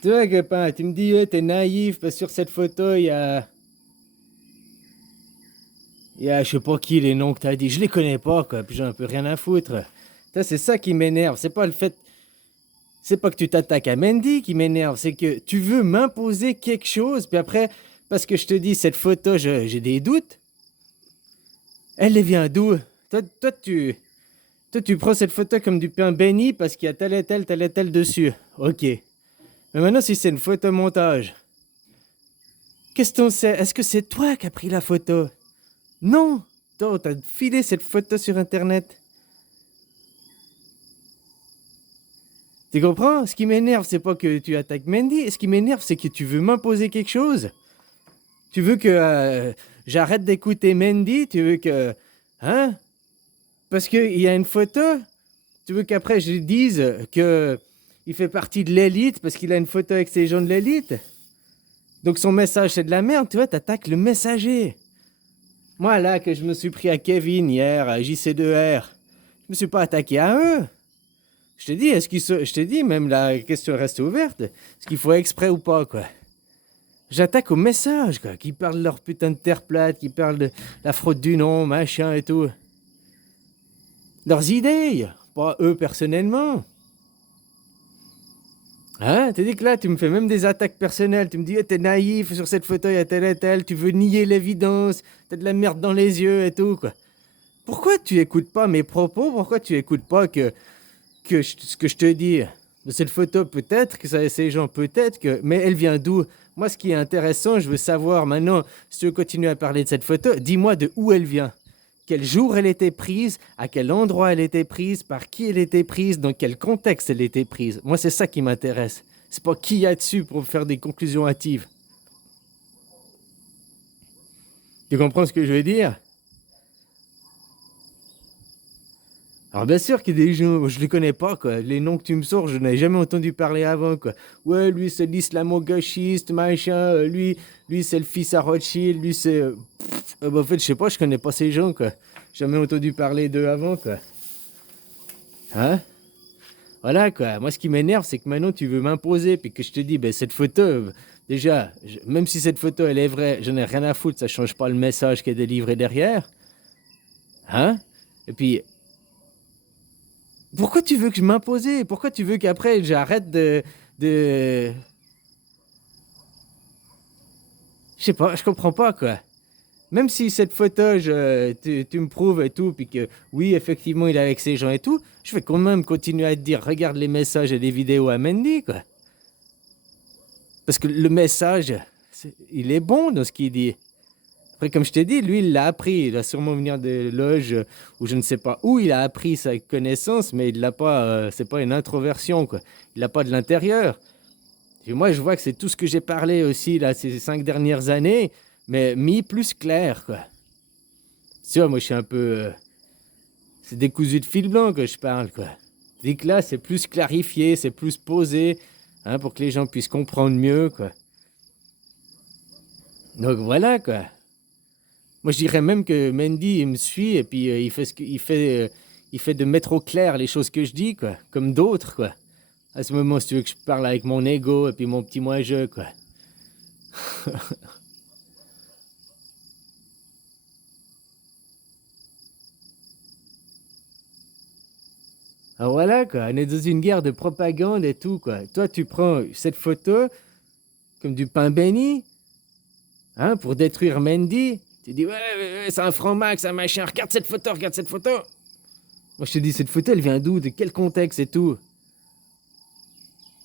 Tu vois, copain, tu me dis, ouais, t'es naïf, parce que sur cette photo, il y a, je sais pas qui, les noms que t'as dit. Je les connais pas, quoi, puis j'en ai un peu rien à foutre. Ça, c'est ça qui m'énerve. C'est pas le fait. C'est pas que tu t'attaques à Mandy qui m'énerve, c'est que tu veux m'imposer quelque chose, puis après, parce que je te dis, cette photo, j'ai des doutes. Elle les vient d'où? Toi, tu prends cette photo comme du pain béni parce qu'il y a tel et tel dessus. Ok. Mais maintenant, si c'est une photo montage, qu'est-ce qu'on sait? Est-ce que c'est toi qui as pris la photo? Non! Toi, t'as filé cette photo sur Internet. Tu comprends? Ce qui m'énerve, c'est pas que tu attaques Mandy. Ce qui m'énerve, c'est que tu veux m'imposer quelque chose. Tu veux que j'arrête d'écouter Mandy? Tu veux que. Hein? Parce qu'il y a une photo? Tu veux qu'après je dise que il fait partie de l'élite parce qu'il a une photo avec ces gens de l'élite? Donc son message c'est de la merde, tu vois, t'attaques le messager. Moi là que je me suis pris à Kevin hier, à JC2R, je me suis pas attaqué à eux. Je te dis, je te dis, même la question reste ouverte. Est-ce qu'il faut exprès ou pas, quoi? J'attaque au message, quoi, qui parlent de leur putain de terre plate, qui parlent de la fraude du nom, machin et tout. Leurs idées, pas eux personnellement. Hein? T'as dit que là, tu me fais même des attaques personnelles. Tu me dis, eh, t'es naïf, sur cette photo, il y a tel et tel, tu veux nier l'évidence, t'as de la merde dans les yeux et tout, quoi. Pourquoi tu écoutes pas mes propos? Pourquoi tu écoutes pas ce que je te dis? De cette photo, peut-être que ça, ces gens, peut-être que. Mais elle vient d'où? Moi, ce qui est intéressant, je veux savoir maintenant, si tu veux continuer à parler de cette photo, dis-moi de où elle vient. Quel jour elle était prise, à quel endroit elle était prise, par qui elle était prise, dans quel contexte elle était prise. Moi, c'est ça qui m'intéresse. C'est pas qui y a dessus pour faire des conclusions hâtives. Tu comprends ce que je veux dire? Alors bien sûr qu'il y a des gens, je les connais pas, quoi. Les noms que tu me sors, je n'avais jamais entendu parler avant, quoi. Ouais, lui c'est l'islamo-gauchiste, machin, lui c'est le fils à Rothschild, lui c'est... en fait, je sais pas, je connais pas ces gens, quoi. Jamais entendu parler d'eux avant, quoi. Hein? Voilà, quoi. Moi, ce qui m'énerve, c'est que maintenant, tu veux m'imposer, puis que je te dis, ben, cette photo, déjà, même si cette photo, elle est vraie, j'en ai rien à foutre, ça change pas le message qui est délivré derrière. Hein? Et puis, pourquoi tu veux que je m'impose? Pourquoi tu veux qu'après, j'arrête de... Je sais pas, je comprends pas, quoi. Même si cette photo, tu me prouves et tout, puis que oui, effectivement, il est avec ces gens et tout, je vais quand même continuer à te dire, regarde les messages et les vidéos à Mandy, quoi. Parce que le message, il est bon dans ce qu'il dit. Après, comme je t'ai dit, lui, il l'a appris. Il va sûrement venir des loges où je ne sais pas où il a appris sa connaissance, mais il l'a pas. C'est pas une introversion, quoi. Il l'a pas de l'intérieur. Et moi, je vois que c'est tout ce que j'ai parlé aussi là ces 5 dernières années, mais mis plus clair, quoi. Tu vois, moi, je suis un peu. C'est décousu de fil blanc que je parle, quoi. Dès que là, c'est plus clarifié, c'est plus posé, hein, pour que les gens puissent comprendre mieux, quoi. Donc voilà, quoi. Moi, je dirais même que Mendy, il me suit et puis il fait de mettre au clair les choses que je dis, quoi. Comme d'autres, quoi. À ce moment, si tu veux que je parle avec mon ego et puis mon petit moi-je, quoi. Alors voilà, quoi. On est dans une guerre de propagande et tout, quoi. Toi, tu prends cette photo comme du pain béni, hein, pour détruire Mendy. Tu dis, ouais, ouais, ouais, c'est un franc-max, un machin. Regarde cette photo, regarde cette photo. Moi, je te dis, cette photo, elle vient d'où? De quel contexte et tout?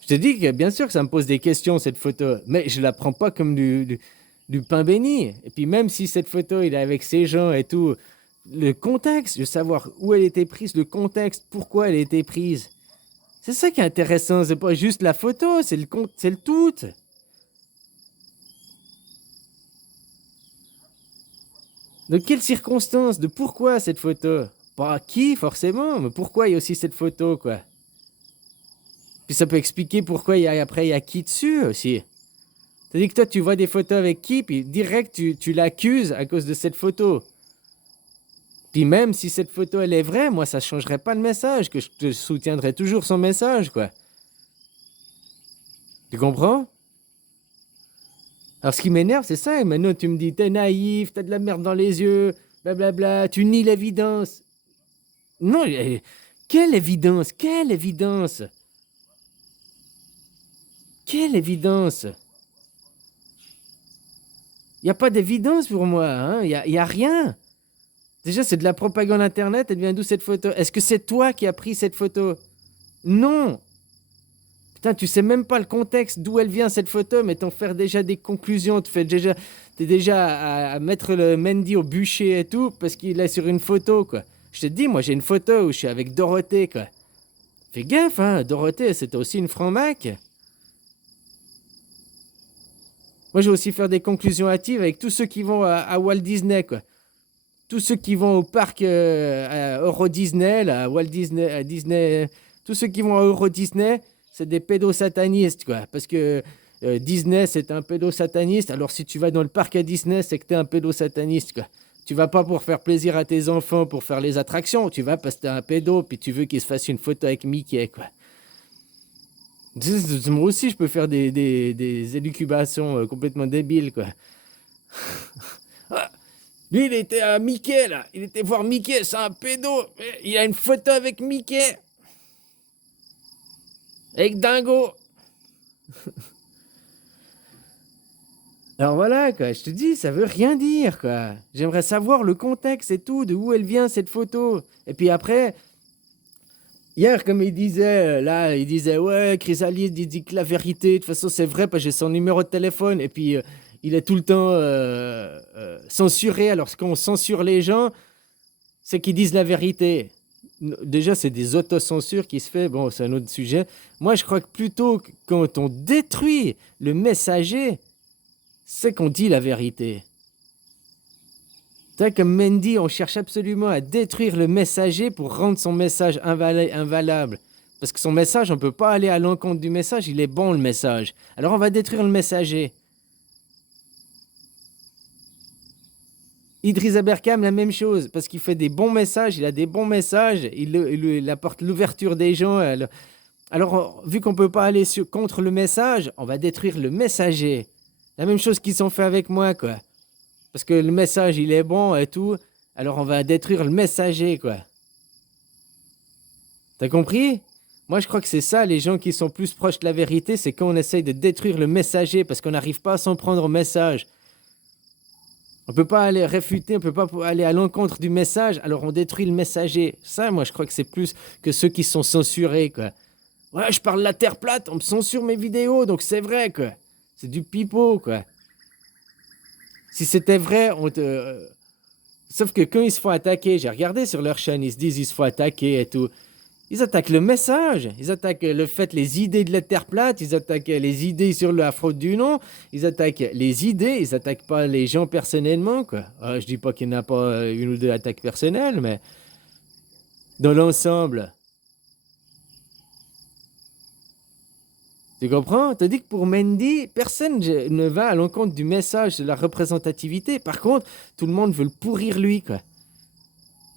Je te dis que bien sûr que ça me pose des questions, cette photo, mais je la prends pas comme du pain béni. Et puis même si cette photo, il est avec ces gens et tout, le contexte, de savoir où elle était prise, le contexte, pourquoi elle a été prise. C'est ça qui est intéressant, c'est pas juste la photo, c'est le tout. De quelles circonstances, de pourquoi cette photo? Pas qui forcément, mais pourquoi il y a aussi cette photo, quoi. Puis ça peut expliquer pourquoi après il y a qui dessus aussi. C'est-à-dire que toi, tu vois des photos avec qui, puis direct, tu l'accuses à cause de cette photo. Puis même si cette photo, elle est vraie, moi, ça changerait pas le message, que je te soutiendrais toujours son message, quoi. Tu comprends? Alors, ce qui m'énerve, c'est ça. Et maintenant, tu me dis, t'es naïf, t'as de la merde dans les yeux, blablabla, tu nies l'évidence. Non, quelle évidence? Quelle évidence? Quelle évidence? Il n'y a pas d'évidence pour moi, hein? Y a rien. Déjà, c'est de la propagande Internet. Elle vient d'où cette photo? Est-ce que c'est toi qui as pris cette photo? Non. Putain, tu sais même pas le contexte d'où elle vient cette photo, mais t'en faire déjà des conclusions. T'es déjà à mettre le Mendy au bûcher et tout parce qu'il est sur une photo, quoi. Je te dis, moi j'ai une photo où je suis avec Dorothée, quoi. Fais gaffe, hein, Dorothée, c'était aussi une franc-mac. Moi, je vais aussi faire des conclusions hâtives avec tous ceux qui vont à Walt Disney, quoi. Tous ceux qui vont au parc à Euro Disney, là, à Walt Disney, à Disney, tous ceux qui vont à Euro Disney, c'est des pédosatanistes, quoi. Parce que Disney, c'est un pédosataniste. Alors, si tu vas dans le parc à Disney, c'est que t'es un pédosataniste, quoi. Tu vas pas pour faire plaisir à tes enfants, pour faire les attractions. Tu vas parce que t'es un pédo, puis tu veux qu'il se fasse une photo avec Mickey, quoi. Moi aussi, je peux faire des élucubrations complètement débiles, quoi. Ah, lui, il était à Mickey, là. Il était voir Mickey, c'est un pédo. Il a une photo avec Mickey. Avec Dingo. Alors voilà, quoi. Je te dis, ça veut rien dire, quoi. J'aimerais savoir le contexte et tout, de où elle vient, cette photo. Et puis après, hier, comme il disait, là, il disait, ouais, Chrysalide, il dit que la vérité, de toute façon, c'est vrai, parce que j'ai son numéro de téléphone, et puis il est tout le temps censuré. Alors, quand on censure les gens, c'est qu'ils disent la vérité. Déjà, c'est des autocensures qui se fait, bon, c'est un autre sujet. Moi, je crois que plutôt, quand on détruit le messager, c'est qu'on dit la vérité. Comme Mendy, on cherche absolument à détruire le messager pour rendre son message invalable. Parce que son message, on ne peut pas aller à l'encontre du message, il est bon le message. Alors on va détruire le messager. Idriss Aberkam, la même chose, parce qu'il fait des bons messages, il a des bons messages, il apporte l'ouverture des gens. Alors, vu qu'on ne peut pas aller contre le message, on va détruire le messager. La même chose qu'ils ont fait avec moi, quoi. Parce que le message, il est bon et tout. Alors, on va détruire le messager, quoi. T'as compris? Moi, je crois que c'est ça, les gens qui sont plus proches de la vérité, c'est quand on essaye de détruire le messager parce qu'on n'arrive pas à s'en prendre au message. On ne peut pas aller réfuter, on ne peut pas aller à l'encontre du message, alors on détruit le messager. Ça, moi, je crois que c'est plus que ceux qui sont censurés, quoi. Ouais, je parle de la Terre plate, on me censure mes vidéos, donc c'est vrai, quoi. C'est du pipeau, quoi. Si c'était vrai, on te... Sauf que quand ils se font attaquer, j'ai regardé sur leur chaîne, ils se disent ils se font attaquer et tout. Ils attaquent le message, ils attaquent le fait, les idées de la Terre plate, ils attaquent les idées sur la fraude du nom, ils attaquent les idées, ils attaquent pas les gens personnellement, quoi. Je dis pas qu'il n'y en a pas une ou deux attaques personnelles, mais dans l'ensemble. Tu comprends? T'as dit que pour Mendy, personne ne va à l'encontre du message, de la représentativité. Par contre, tout le monde veut le pourrir lui, quoi.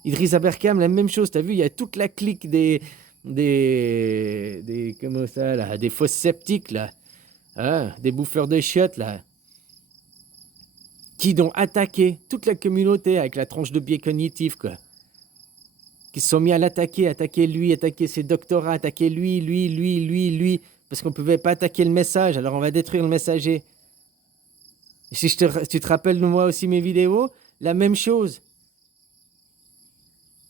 Idriss Aberkam, la même chose. T'as vu, il y a toute la clique comment ça, là, des fausses sceptiques, là. Hein, des bouffeurs de chiottes, là. Qui ont attaqué toute la communauté avec la tranche de biais cognitif, quoi. Qui se sont mis à l'attaquer, attaquer lui, attaquer ses doctorats, attaquer lui. Parce qu'on ne pouvait pas attaquer le message, alors on va détruire le messager. Si tu te rappelles de moi aussi mes vidéos, la même chose.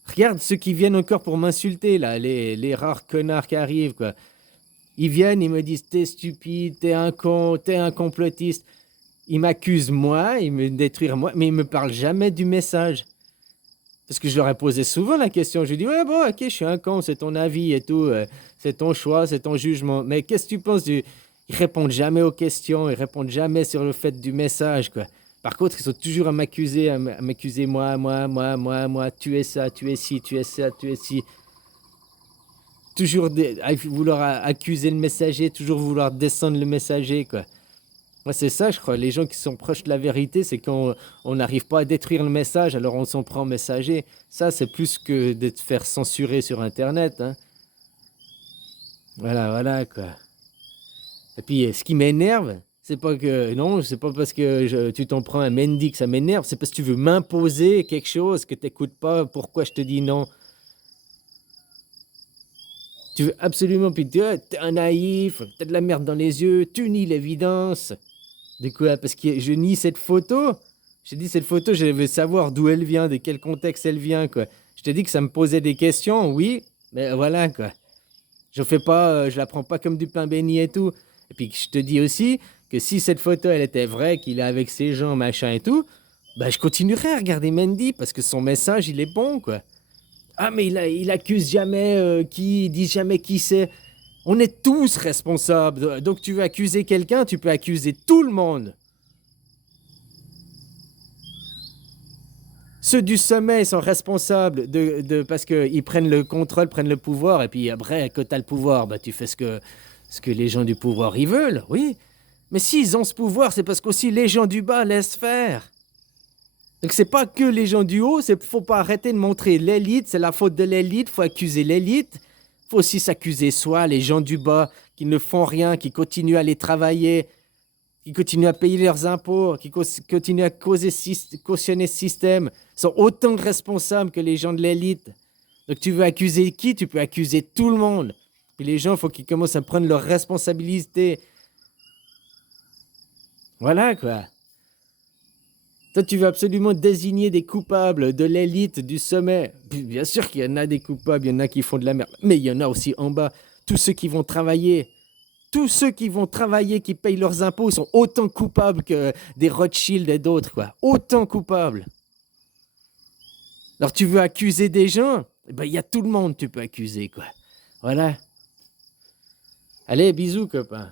Regarde ceux qui viennent encore pour m'insulter, là, les rares connards qui arrivent, quoi. Ils viennent, ils me disent t'es stupide, t'es un con, t'es un complotiste. Ils m'accusent moi, ils me détruisent moi, mais ils me parlent jamais du message. Parce que je leur ai posé souvent la question. Je dis ouais bon ok je suis un con, c'est ton avis et tout, c'est ton choix, c'est ton jugement. Mais qu'est-ce que tu penses du... Ils répondent jamais aux questions, ils répondent jamais sur le fait du message quoi. Par contre ils sont toujours à m'accuser, moi, tu es ça, tu es ci, tu es ça, tu es ci. Toujours à vouloir accuser le messager, toujours vouloir descendre le messager quoi. Moi, c'est ça, je crois. Les gens qui sont proches de la vérité, c'est quand on n'arrive pas à détruire le message, alors on s'en prend messager. Ça, c'est plus que de te faire censurer sur Internet. Hein. Voilà, quoi. Et puis, ce qui m'énerve, c'est pas que non, c'est pas parce que tu t'en prends à Mendy que ça m'énerve, c'est parce que tu veux m'imposer quelque chose que t'écoutes pas, pourquoi je te dis non. Tu veux absolument, puis t'es un naïf, t'as de la merde dans les yeux, tu nies l'évidence. De quoi? Parce que je nie cette photo. Je t'ai dit, cette photo, je veux savoir d'où elle vient, de quel contexte elle vient, quoi. Je t'ai dit que ça me posait des questions, oui, mais voilà, quoi. Je fais pas, je la prends pas comme du pain béni et tout. Et puis je te dis aussi que si cette photo, elle était vraie, qu'il est avec ses gens, machin et tout, bah je continuerai à regarder Mendy parce que son message, il est bon, quoi. Ah, mais il accuse jamais qui, il dit jamais qui c'est. On est tous responsables. Donc tu veux accuser quelqu'un, tu peux accuser tout le monde. Ceux du sommet sont responsables parce qu'ils prennent le contrôle, prennent le pouvoir, et puis après, quand tu as le pouvoir, bah, tu fais ce que les gens du pouvoir ils veulent, oui. Mais s'ils ont ce pouvoir, c'est parce qu'aussi les gens du bas laissent faire. Donc c'est pas que les gens du haut, faut pas arrêter de montrer l'élite, c'est la faute de l'élite, faut accuser l'élite. Faut aussi s'accuser soi, les gens du bas qui ne font rien, qui continuent à aller travailler, qui continuent à payer leurs impôts, qui continuent à cautionner ce système, sont autant responsables que les gens de l'élite. Donc tu veux accuser qui? Tu peux accuser tout le monde. Puis les gens, il faut qu'ils commencent à prendre leurs responsabilités. Voilà, quoi. Toi, tu veux absolument désigner des coupables de l'élite, du sommet. Bien sûr qu'il y en a des coupables, il y en a qui font de la merde. Mais il y en a aussi en bas, tous ceux qui vont travailler. Tous ceux qui vont travailler, qui payent leurs impôts, sont autant coupables que des Rothschild et d'autres, quoi. Autant coupables. Alors tu veux accuser des gens? Eh ben, il y a tout le monde que tu peux accuser, quoi. Voilà. Allez, bisous, copain.